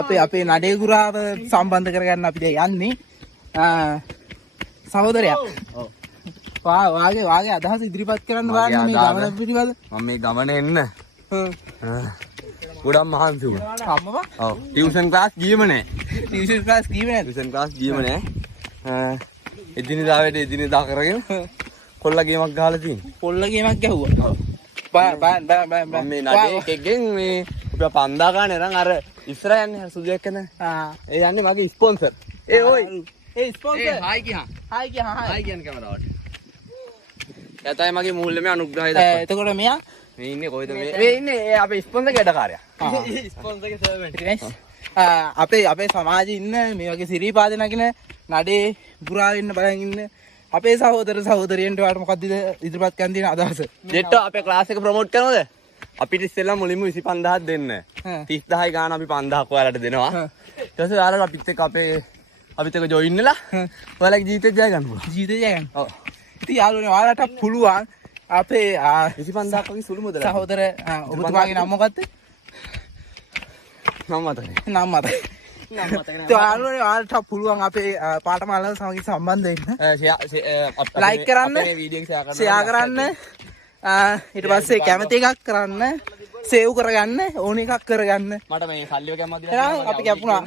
අපේ නඩේ ගුරාව සම්බන්ධ කරගන්න අපි දැන් යන්නේ. සහෝදරයා. ඔව්. වාගේ අදහස ඉදිරිපත් කරන්න වාන්නේ මේ ගමන පිටිවල. මම මේ ගමන එන්න. ගොඩක් මහන්සි වුණා. අම්මවා? ඔව්. ටියුෂන් ක්ලාස් ගියේම නැහැ. ටියුෂන් ක්ලාස් ගියේම නැහැ. එදිනෙදා වැඩ එදිනෙදා කරගෙන කොල්ල ගේමක් ගහලා තියෙනවා. කොල්ල ගේමක් ගැහුවා. ඔව්. බෑ. මේ නඩේ එකෙක්ගෙන් මේ අපි 5000 ගන්න අරන් අර ඉස්සර යන්නේ සුදු එක්කන. ඒ යන්නේ මගේ ස්පොන්සර්. ඒ ස්පොන්සර්. හායි කියහන්. හායි කියන්නේ කැමරාවට. එයා තමයි මගේ මූල්‍යමය අනුග්‍රහය දක්වන්නේ. එතකොට මෙයා මේ ඉන්නේ කොහෙද මේ ඉන්නේ අපේ ස්පොන්සර් ගැඩකාරයා. ස්පොන්සර්ගේ සර්වන්ට්. අපේ සමාජයේ ඉන්න මේ වගේ සිරීපාද නගින නඩේ පුරා වෙන්න බලන් ඉන්න අපේ සහෝදර සහෝදරියන්ට වාට මොකක්ද ඉදිරිපත් කරන්න තියෙන අදහස? ජෙට්ටෝ අපේ ක්ලාස් එක ප්‍රොමෝට් කරනවද? අපිට ඉස්සෙල්ලා මුලින්ම 25000ක් දෙන්න. 30000යි ගාන අපි 5000ක් ඔයාලට දෙනවා. ඊට පස්සේ ඔයාලා අපිත් එක්ක අපිත් එක්ක ජොයින් වෙලා ඔයාලගේ ජීවිතේ ජය ගන්න පුළුවන්. ජීවිතේ ජය ගන්න. ඔව්. ඉතින් යාළුවනේ ඔයාලට පුළුවන් අපේ 25000ක් වගේ සුළු මුදලක්. සහෝදර ඔබතුමාගේ නම මොකක්ද? නම් මතකයි. ඔයාලට පුළුවන් අපේ පාඨමාලාව සමග සම්බන්ධ වෙන්න. ලයික් කරන්න, ෂෙයා කරන්න, ඊට පස්සේ කැමති එකක් කරන්න, සේව් කරගන්න, ඕන එකක් කරගන්න. මට මේ සල්ලි වගේම දීලා අපි කැපුණා.